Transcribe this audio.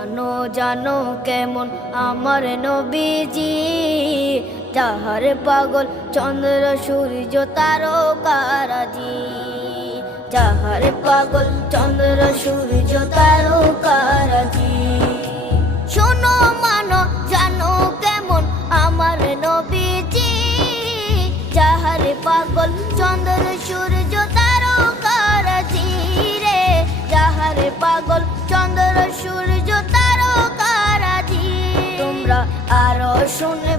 জানো জানো কেমন আমার নবীজি, যাহার পাগল চন্দ্র সূর্য তারকারাজি, যাহার পাগল চন্দ্র সূর্য তারকারাজি। শোনো মানো জানো কেমন আমার নবীজি, যাহার পাগল চন্দ্র সূর্য তারকারাজি রে, যাহার পাগল চন্দ্র সূর্য তারকারাজি। তোমরা আরো শুনে